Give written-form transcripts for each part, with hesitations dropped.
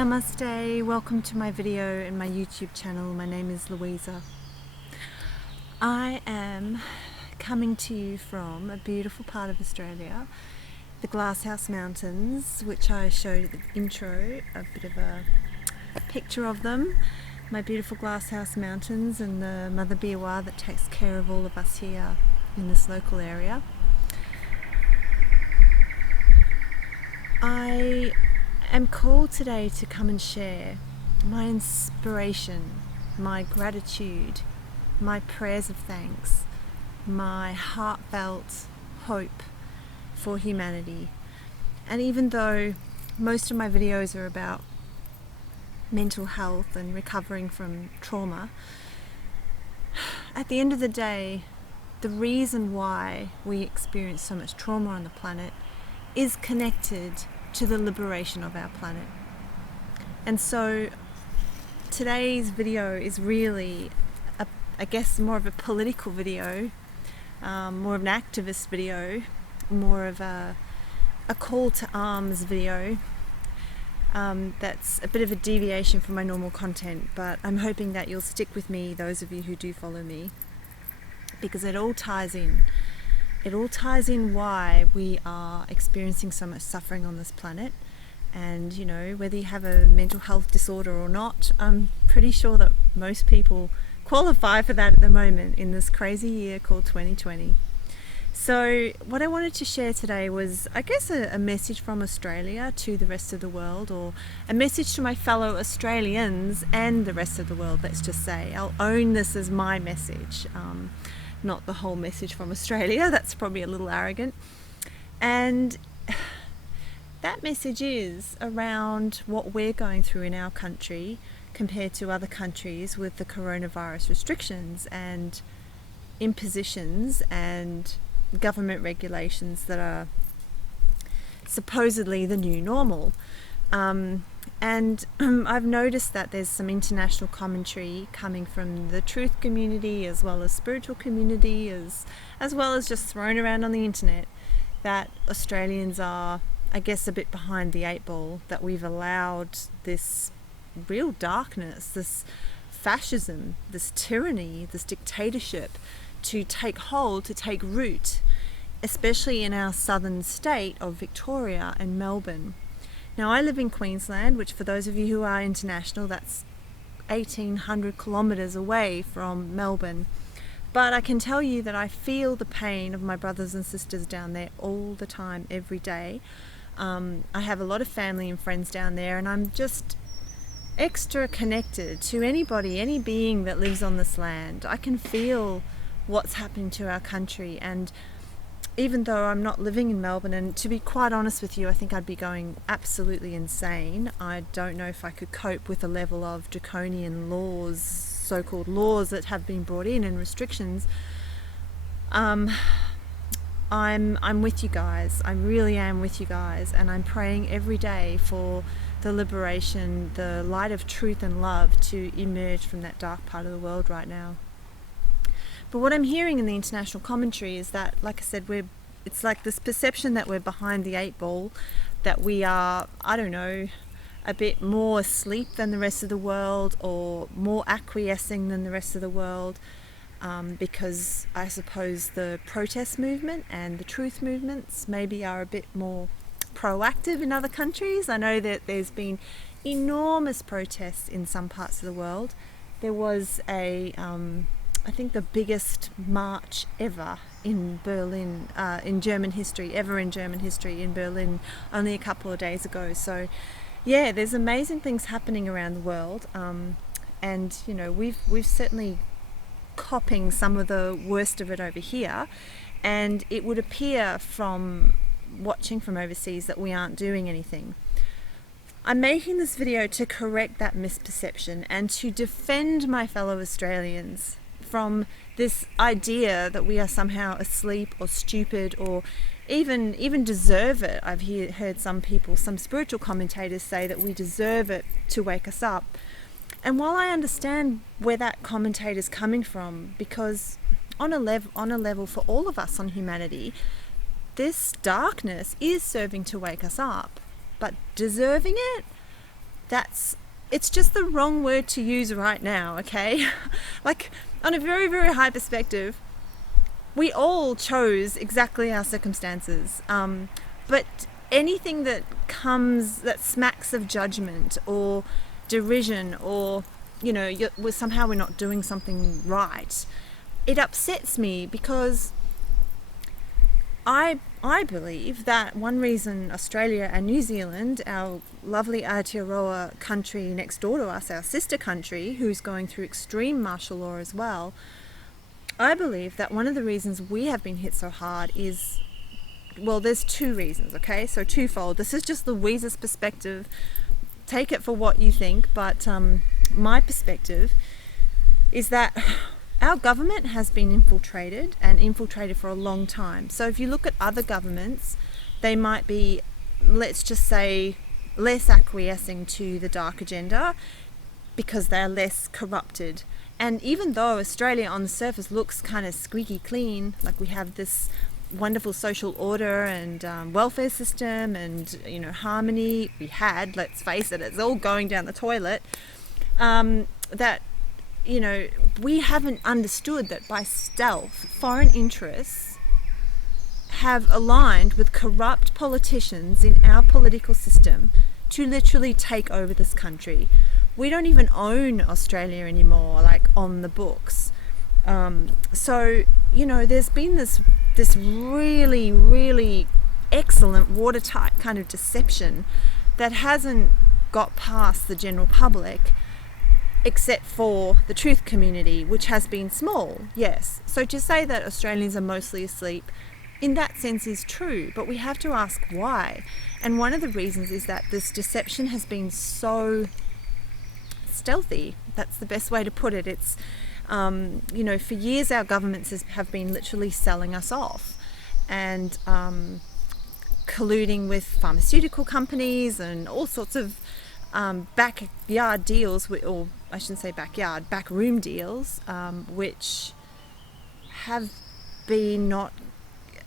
Namaste, welcome to my video and my YouTube channel. My name is Louisa. I am coming to you from a beautiful part of Australia, the Glasshouse Mountains, which I showed at the intro, a bit of a picture of them. My beautiful Glasshouse Mountains and the Mother Biwa that takes care of all of us here in this local area. I am called today to come and share my inspiration, my gratitude, my prayers of thanks, my heartfelt hope for humanity. And even though most of my videos are about mental health and recovering from trauma, at the end of the day, the reason why we experience so much trauma on the planet is connected to the liberation of our planet. And so today's video is really, I guess, more of a political video, more of an activist video, more of a call to arms video. That's a bit of a deviation from my normal content, but I'm hoping that you'll stick with me, those of you who do follow me, because it all ties in. It all ties in why we are experiencing so much suffering on this planet. And you know, whether you have a mental health disorder or not, I'm pretty sure that most people qualify for that at the moment in this crazy year called 2020. So what I wanted to share today was, I guess, a message from Australia to the rest of the world, or a message to my fellow Australians and the rest of the world, let's just say. I'll own this as my message. Not the whole message from Australia, that's probably a little arrogant. And that message is around what we're going through in our country compared to other countries with the coronavirus restrictions and impositions and government regulations that are supposedly the new normal. And I've noticed that there's some international commentary coming from the truth community as well as spiritual community, as well as just thrown around on the internet, that Australians are, I guess, a bit behind the eight ball, that we've allowed this real darkness, this fascism, this tyranny, this dictatorship to take hold, to take root, especially in our southern state of Victoria and Melbourne. Now, I live in Queensland, which for those of you who are international, that's 1,800 kilometres away from Melbourne. But I can tell you that I feel the pain of my brothers and sisters down there all the time, every day. I have a lot of family and friends down there, and I'm just extra connected to anybody, any being that lives on this land. I can feel what's happening to our country, and even though I'm not living in Melbourne, and to be quite honest with you, I think I'd be going absolutely insane. I don't know if I could cope with the level of draconian laws, so-called laws that have been brought in, and restrictions. I'm with you guys. I really am with you guys, and I'm praying every day for the liberation, the light of truth and love to emerge from that dark part of the world right now. But what I'm hearing in the international commentary is that, like I said, it's like this perception that we're behind the eight ball, that we are, I don't know, a bit more asleep than the rest of the world, or more acquiescing than the rest of the world, because I suppose the protest movement and the truth movements maybe are a bit more proactive in other countries. I know that there's been enormous protests in some parts of the world. There was I think the biggest march ever in Berlin, in German history, in Berlin, only a couple of days ago. So yeah, there's amazing things happening around the world, and you know, we've certainly copping some of the worst of it over here, and it would appear from watching from overseas that we aren't doing anything. I'm making this video to correct that misperception and to defend my fellow Australians from this idea that we are somehow asleep or stupid or even deserve it. I've heard some people, some spiritual commentators say that we deserve it to wake us up. And while I understand where that commentator's coming from, because on a level for all of us on humanity, this darkness is serving to wake us up. But deserving it? it's just the wrong word to use right now, okay? Like, on a very, very high perspective, we all chose exactly our circumstances, but anything that smacks of judgment or derision, or somehow we're not doing something right, it upsets me, because I believe that one reason Australia and New Zealand, our lovely Aotearoa country next door to us, our sister country, who's going through extreme martial law as well, I believe that one of the reasons we have been hit so hard is, well, there's two reasons, okay? So twofold. This is just Louisa's perspective. Take it for what you think, but my perspective is that our government has been infiltrated for a long time. So if you look at other governments, they might be, let's just say, less acquiescing to the dark agenda because they're less corrupted. And even though Australia on the surface looks kind of squeaky clean, like we have this wonderful social order and welfare system and harmony, let's face it, it's all going down the toilet, that we haven't understood that by stealth, foreign interests have aligned with corrupt politicians in our political system to literally take over this country. We don't even own Australia anymore, like on the books. So there's been this really, really excellent watertight kind of deception that hasn't got past the general public, except for the truth community, which has been small, yes. So to say that Australians are mostly asleep, in that sense, is true, but we have to ask why. And one of the reasons is that this deception has been so stealthy. That's the best way to put it. It's, for years our governments have been literally selling us off and colluding with pharmaceutical companies and all sorts of backyard deals, or I shouldn't say backyard, backroom deals, which have been not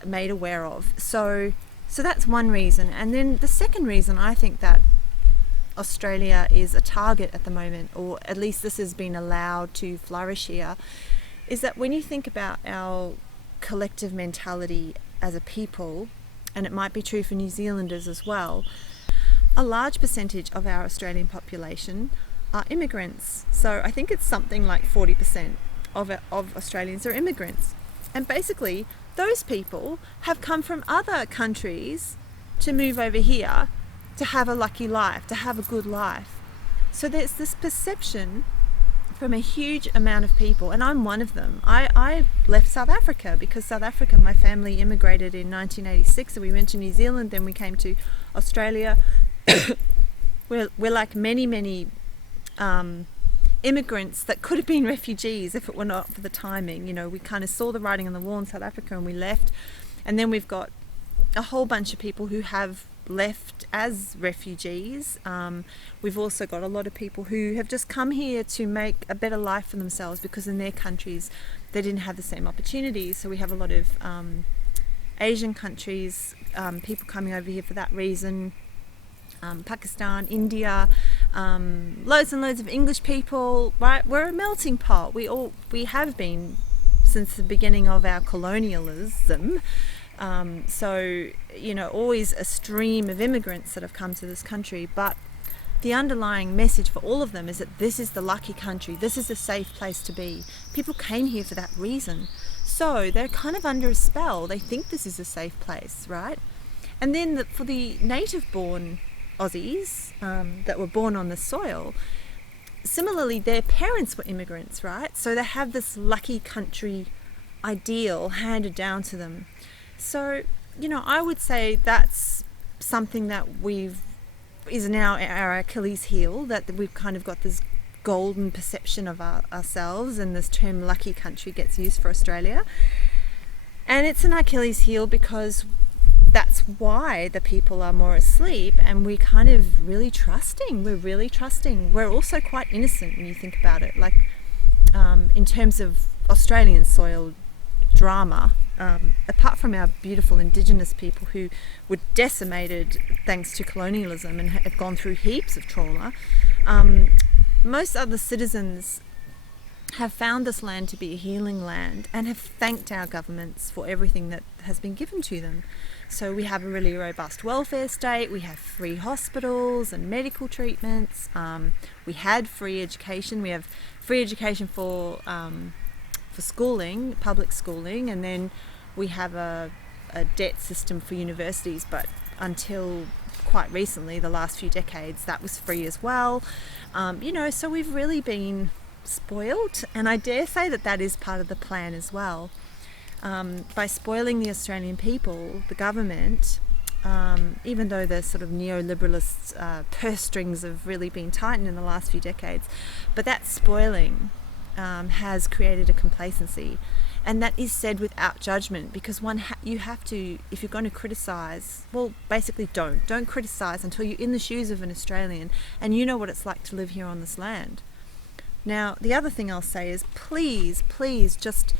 made aware of. So that's one reason. And then the second reason I think that Australia is a target at the moment, or at least this has been allowed to flourish here, is that when you think about our collective mentality as a people, and it might be true for New Zealanders as well, a large percentage of our Australian population are immigrants. So I think it's something like 40% of Australians are immigrants. And basically, those people have come from other countries to move over here to have a lucky life, to have a good life. So there's this perception from a huge amount of people, and I'm one of them. I left South Africa because South Africa, my family immigrated in 1986, so we went to New Zealand, then we came to Australia. We're like many immigrants that could have been refugees if it were not for the timing. We kind of saw the writing on the wall in South Africa and we left. And then we've got a whole bunch of people who have left as refugees. We've also got a lot of people who have just come here to make a better life for themselves because in their countries they didn't have the same opportunities. So we have a lot of Asian countries, people coming over here for that reason. Pakistan, India, loads and loads of English people, right? We're a melting pot. We have been since the beginning of our colonialism. So, always a stream of immigrants that have come to this country. But the underlying message for all of them is that this is the lucky country. This is a safe place to be. People came here for that reason. So they're kind of under a spell. They think this is a safe place, right? And then for the native-born Aussies that were born on the soil, similarly their parents were immigrants, right? So they have this lucky country ideal handed down to them. So I would say that's something that is now our Achilles heel, that we've kind of got this golden perception of ourselves, and this term lucky country gets used for Australia, and it's an Achilles heel because that's why the people are more asleep, and we're kind of really trusting. We're also quite innocent when you think about it. Like, in terms of Australian soil, drama, apart from our beautiful indigenous people who were decimated thanks to colonialism and have gone through heaps of trauma, most other citizens have found this land to be a healing land and have thanked our governments for everything that has been given to them. So we have a really robust welfare state, we have free hospitals and medical treatments, we had free education, we have free education for schooling, public schooling, and then we have a debt system for universities, but until quite recently, the last few decades, that was free as well. So we've really been spoiled, and I dare say that that is part of the plan as well. By spoiling the Australian people, the government, even though the sort of neoliberalist purse strings have really been tightened in the last few decades, but that spoiling has created a complacency, and that is said without judgment, because you have to, if you're going to criticise, well, basically don't criticise until you're in the shoes of an Australian and you know what it's like to live here on this land. Now, the other thing I'll say is please just,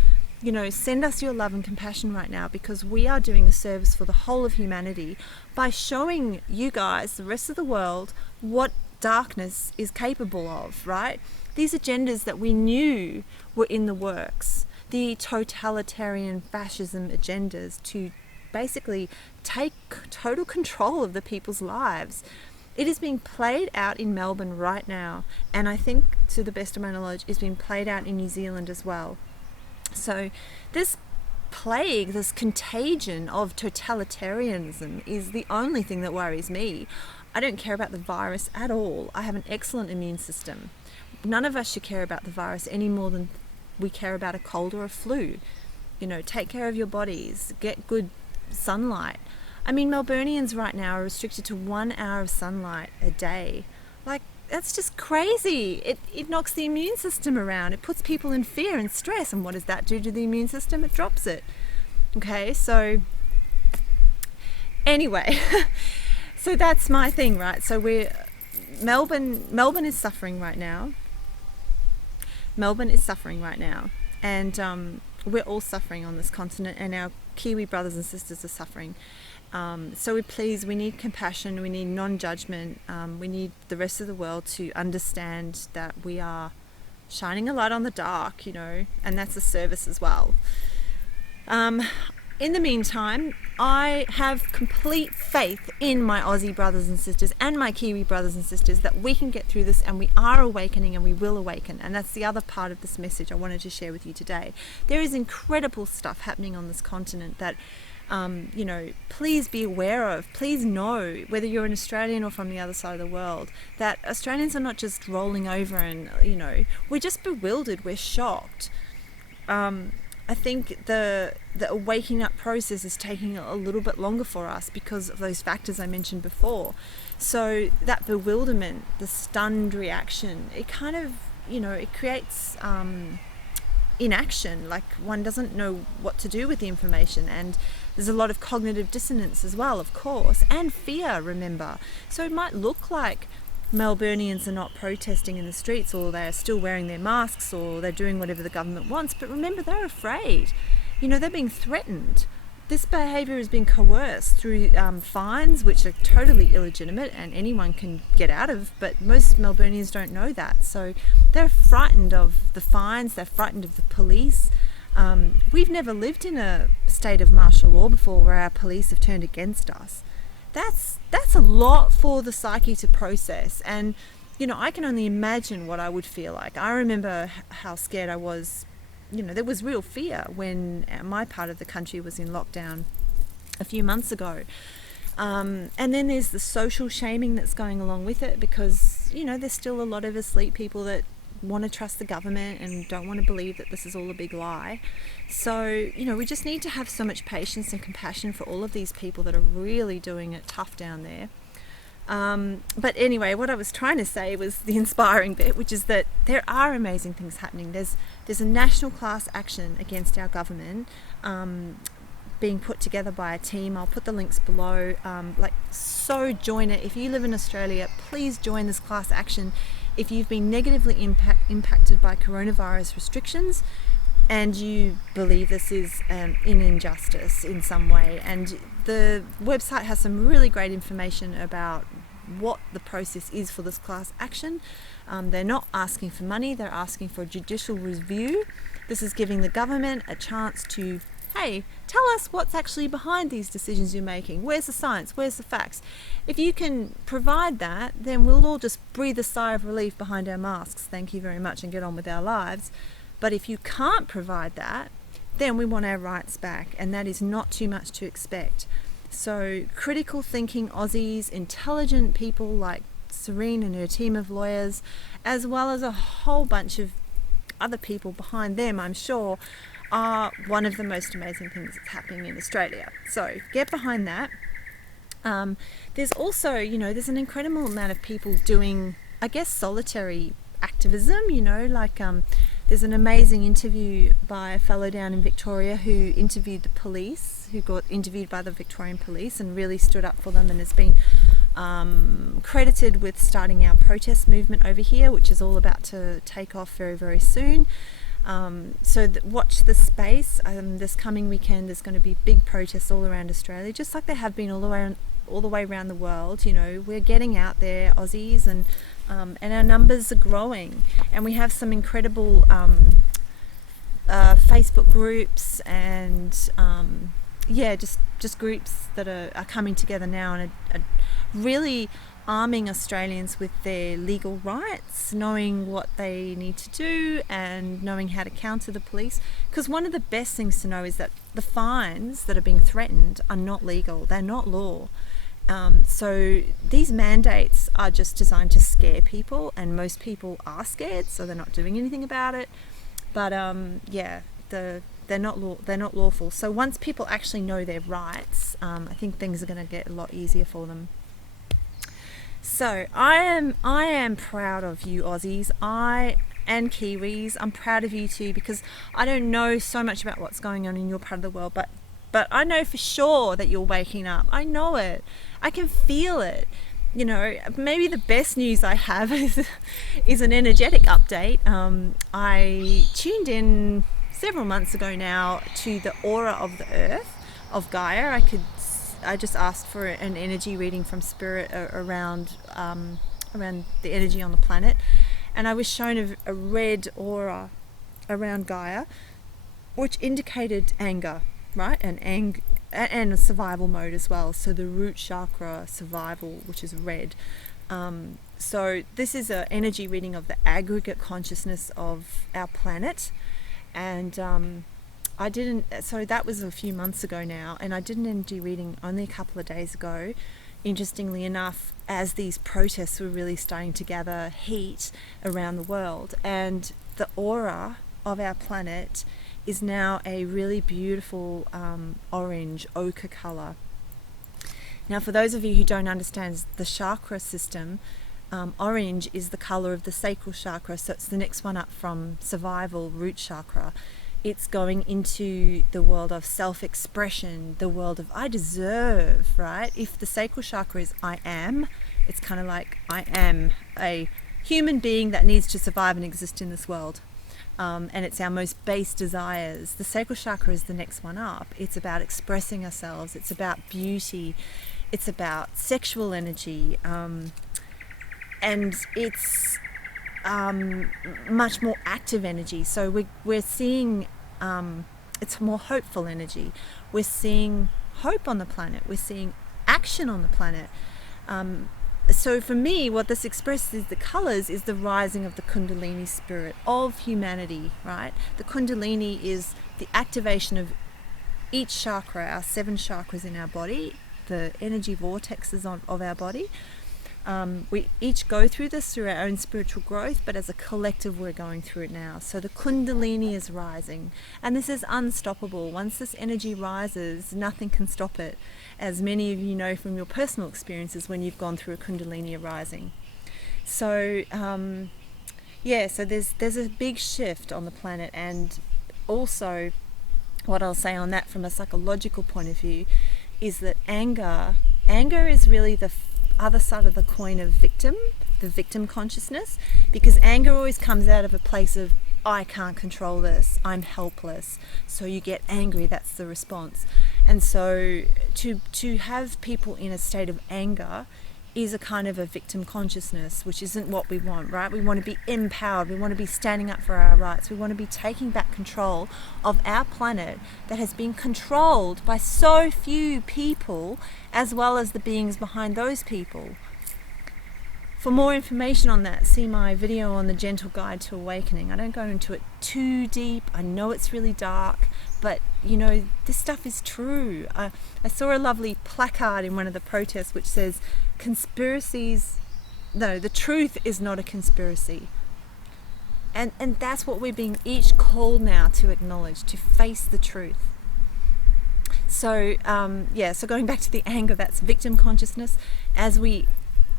send us your love and compassion right now, because we are doing a service for the whole of humanity by showing you guys, the rest of the world, what darkness is capable of, right? These agendas that we knew were in the works, the totalitarian fascism agendas to basically take total control of the people's lives. It is being played out in Melbourne right now, and I think, to the best of my knowledge, is being played out in New Zealand as well. So this plague, this contagion of totalitarianism is the only thing that worries me. I don't care about the virus at all. I have an excellent immune system. None of us should care about the virus any more than we care about a cold or a flu. Take care of your bodies, get good sunlight. I mean, Melburnians right now are restricted to 1 hour of sunlight a day. Like, that's just crazy. It knocks the immune system around. It puts people in fear and stress. And what does that do to the immune system? It drops it. Okay, so anyway, so that's my thing, right? So Melbourne is suffering right now. Melbourne is suffering right now. And we're all suffering on this continent, and our Kiwi brothers and sisters are suffering. So we need compassion, we need non-judgment, we need the rest of the world to understand that we are shining a light on the dark, and that's a service as well. In the meantime, I have complete faith in my Aussie brothers and sisters and my Kiwi brothers and sisters that we can get through this, and we are awakening and we will awaken. And that's the other part of this message I wanted to share with you today. There is incredible stuff happening on this continent that please be aware of. Please know, whether you're an Australian or from the other side of the world, that Australians are not just rolling over and, we're just bewildered, we're shocked. I think the waking up process is taking a little bit longer for us because of those factors I mentioned before. So that bewilderment, the stunned reaction, it kind of, it creates inaction, like one doesn't know what to do with the information, and there's a lot of cognitive dissonance as well, of course, and fear, remember. So it might look like Melburnians are not protesting in the streets, or they're still wearing their masks, or they're doing whatever the government wants, but remember, they're afraid. They're being threatened. This behaviour has been coerced through fines, which are totally illegitimate and anyone can get out of, but most Melburnians don't know that. So they're frightened of the fines, they're frightened of the police. We've never lived in a state of martial law before where our police have turned against us. That's a lot for the psyche to process, and I can only imagine what I would feel like. I remember how scared I was. There was real fear when my part of the country was in lockdown a few months ago. And then there's the social shaming that's going along with it, because there's still a lot of asleep people that want to trust the government and don't want to believe that this is all a big lie. So we just need to have so much patience and compassion for all of these people that are really doing it tough down there. But anyway, what I was trying to say was the inspiring bit, which is that there are amazing things happening. There's a national class action against our government being put together by a team. I'll put the links below. So join it. If you live in Australia, please join this class action. If you've been negatively impacted by coronavirus restrictions, and you believe this is an injustice in some way. And the website has some really great information about what the process is for this class action. They're not asking for money, they're asking for a judicial review. This is giving the government a chance to, hey, tell us what's actually behind these decisions you're making. Where's the science? Where's the facts? If you can provide that, then we'll all just breathe a sigh of relief behind our masks, thank you very much, and get on with our lives. But if you can't provide that, then we want our rights back, and that is not too much to expect. So critical thinking Aussies, intelligent people like Serene and her team of lawyers, as well as a whole bunch of other people behind them, I'm sure, are one of the most amazing things that's happening in Australia. So get behind that. There's also, there's an incredible amount of people doing, I guess, solitary activism, there's an amazing interview by a fellow down in Victoria who interviewed the police, who got interviewed by the Victorian police and really stood up for them, and has been credited with starting our protest movement over here, which is all about to take off very, very soon. So watch the space. This coming weekend there's going to be big protests all around Australia, just like there have been all the way around the world. We're getting out there, Aussies, and our numbers are growing, and we have some incredible Facebook groups and just groups that are coming together now and are really arming Australians with their legal rights, knowing what they need to do and knowing how to counter the police. Because one of the best things to know is that the fines that are being threatened are not legal, they're not law. So these mandates are just designed to scare people, and most people are scared, so they're not doing anything about it. But they're not lawful. So once people actually know their rights, I think things are going to get a lot easier for them. So I am proud of you, Aussies. And Kiwis, I'm proud of you too, because I don't know so much about what's going on in your part of the world, but I know for sure that you're waking up. I know it. I can feel it. Maybe the best news I have is an energetic update. I tuned in several months ago now to the aura of the Earth, of Gaia. I just asked for an energy reading from Spirit around the energy on the planet, and I was shown a red aura around Gaia, which indicated anger. Right, and a survival mode as well. So the root chakra, survival, which is red. So this is an energy reading of the aggregate consciousness of our planet, and so that was a few months ago now, and I did an energy reading only a couple of days ago, interestingly enough, as these protests were really starting to gather heat around the world, and the aura of our planet is now a really beautiful orange ochre color. Now, for those of you who don't understand the chakra system, orange is the color of the sacral chakra, so it's the next one up from survival, root chakra. It's going into the world of self-expression, the world of I deserve, right? If the sacral chakra is I am, it's kind of like I am a human being that needs to survive and exist in this world. And it's our most base desires. The sacral chakra is the next one up. It's about expressing ourselves. It's about beauty. It's about sexual energy. And it's much more active energy. So we're seeing it's more hopeful energy. We're seeing hope on the planet. We're seeing action on the planet. So for me, what this expresses, the colours, is the rising of the Kundalini spirit of humanity, right? The Kundalini is the activation of each chakra, our 7 chakras in our body, the energy vortexes of our body. We each go through this through our own spiritual growth, but as a collective we're going through it now. So the Kundalini is rising, and this is unstoppable. Once this energy rises, nothing can stop it, as many of you know from your personal experiences when you've gone through a Kundalini rising. So so there's a big shift on the planet. And also what I'll say on that from a psychological point of view is that anger is really the other side of the coin of the victim consciousness, because anger always comes out of a place of I can't control this, I'm helpless. So you get angry, that's the response. And so to have people in a state of anger is a kind of a victim consciousness, which isn't what we want, right? We want to be empowered, we want to be standing up for our rights, we want to be taking back control of our planet that has been controlled by so few people, as well as the beings behind those people. For more information on that, see my video on the Gentle Guide to Awakening. I don't go into it too deep. I know it's really dark, but you know, this stuff is true. I saw a lovely placard in one of the protests which says, the truth is not a conspiracy. And that's what we're being each called now to acknowledge, to face the truth. So so going back to the anger, that's victim consciousness. As we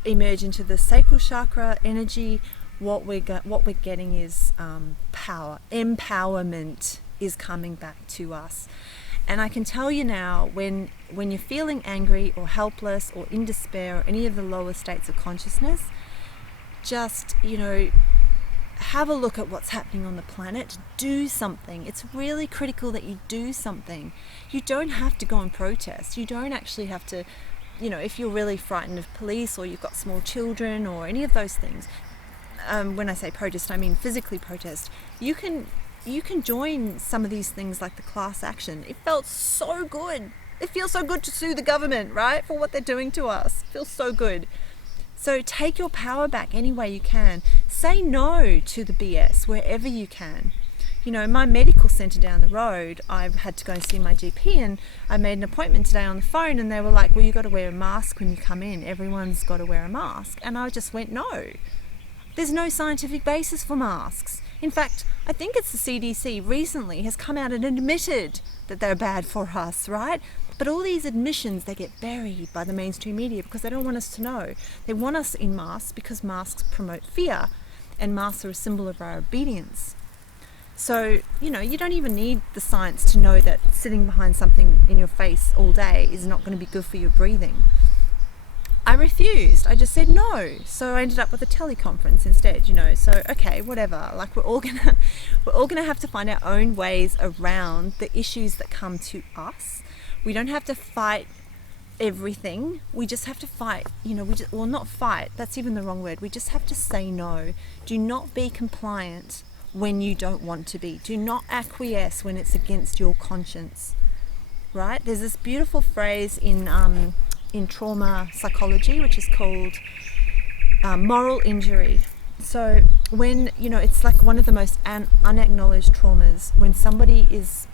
emerge into the sacral chakra energy, what we're getting is power. Empowerment is coming back to us. And I can tell you now, when you're feeling angry or helpless or in despair or any of the lower states of consciousness, just, you know, have a look at what's happening on the planet. Do something. It's really critical that you do something. You don't have to go and protest. You don't actually have to, you know, if you're really frightened of police or you've got small children or any of those things, when I say protest, I mean physically protest. You can join some of these things like the class action. It felt so good. It feels so good to sue the government, right, for what they're doing to us. It feels so good. So take your power back any way you can. Say no to the BS wherever you can. You know, my medical centre down the road, I had to go and see my GP, and I made an appointment today on the phone, and they were like, well, you got to wear a mask when you come in. Everyone's got to wear a mask. And I just went, no. There's no scientific basis for masks. In fact, I think it's the CDC recently has come out and admitted that they're bad for us, right? But all these admissions, they get buried by the mainstream media because they don't want us to know. They want us in masks because masks promote fear, and masks are a symbol of our obedience. So, you know, you don't even need the science to know that sitting behind something in your face all day is not going to be good for your breathing. I refused. I just said no. So I ended up with a teleconference instead, you know. So, okay, whatever. Like we're all gonna have to find our own ways around the issues that come to us. We don't have to fight everything. We just have to fight, you know, not fight. That's even the wrong word. We just have to say no. Do not be compliant when you don't want to be. Do not acquiesce when it's against your conscience, right? There's this beautiful phrase in trauma psychology, which is called moral injury. So when, you know, it's like one of the most unacknowledged traumas, when somebody is,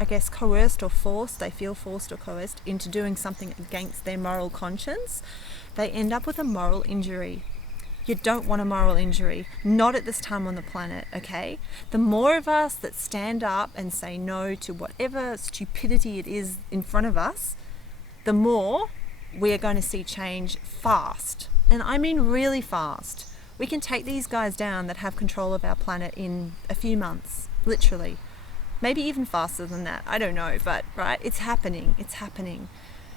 I guess, coerced or forced, they feel forced or coerced into doing something against their moral conscience, they end up with a moral injury. You don't want a moral injury, not at this time on the planet, okay? The more of us that stand up and say no to whatever stupidity it is in front of us, the more we are going to see change fast. And I mean really fast. We can take these guys down that have control of our planet in a few months, literally. Maybe even faster than that, I don't know, but right, it's happening.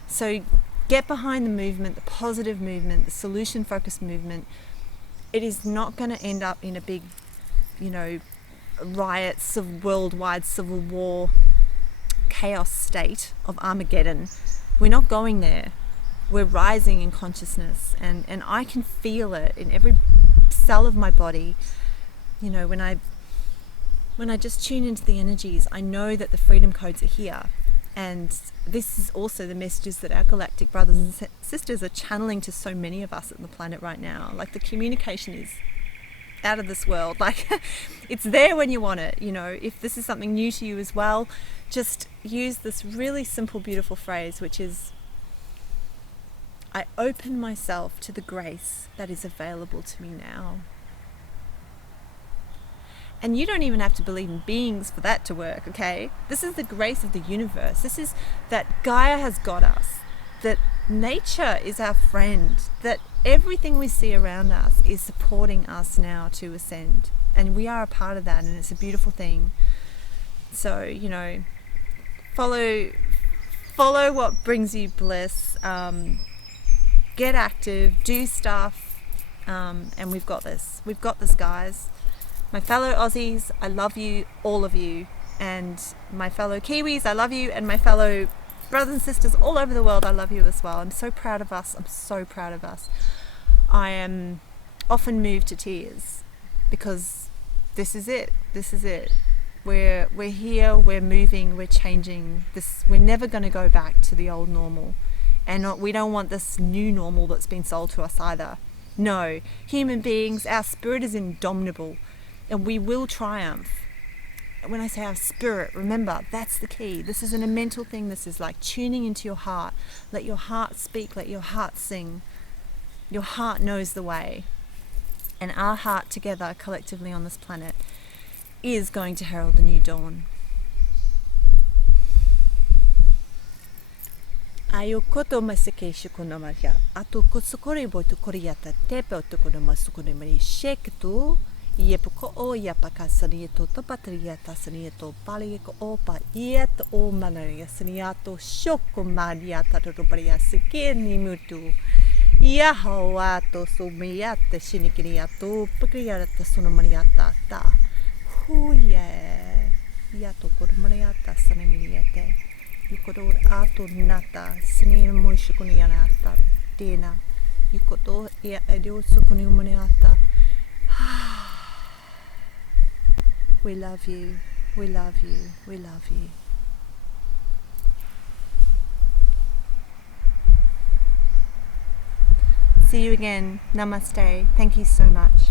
So get behind the movement, the positive movement, the solution-focused movement. It is not going to end up in a big, you know, riots of worldwide civil war, chaos state of Armageddon. We're not going there. We're rising in consciousness, and I can feel it in every cell of my body. You know, when I just tune into the energies, I know that the freedom codes are here. And this is also the messages that our galactic brothers and sisters are channeling to so many of us on the planet right now. Like, the communication is out of this world. Like, it's there when you want it. You know, if this is something new to you as well, just use this really simple, beautiful phrase, which is, I open myself to the grace that is available to me now. And you don't even have to believe in beings for that to work, okay? This is the grace of the universe. This is that Gaia has got us, that nature is our friend, that everything we see around us is supporting us now to ascend. And we are a part of that, and it's a beautiful thing. So, you know, follow what brings you bliss. Get active, do stuff, and we've got this. We've got this, guys. My fellow Aussies, I love you, all of you. And my fellow Kiwis, I love you. And my fellow brothers and sisters all over the world, I love you as well. I'm so proud of us. I'm so proud of us. I am often moved to tears because this is it. This is it. We're here, we're moving, we're changing. We're never going to go back to the old normal. And we don't want this new normal that's been sold to us either. No, human beings, our spirit is indomitable and we will triumph. When I say our spirit, remember, that's the key. This isn't a mental thing. This is like tuning into your heart. Let your heart speak. Let your heart sing. Your heart knows the way. And our heart together, collectively on this planet, is going to herald the new dawn. Ayo koto masike shikono maria. Ato kosokore boto koriata tepe otokono masukone mari sheketu. Iepoko o iapaka sanieto topatariata sanieto palieko opa iet o manaria saniato shoko mariata robaria sikeni mutu. Iaho ato sumiata shinikiniato pakriata sonomaniata ta. Huye. Iato kormaniata sanemiete. Yukodor ato nata sini moishukunianata dena. Yukodo ia edio sukuniumaniata. We love you, we love you, we love you. See you again. Namaste. Thank you so much.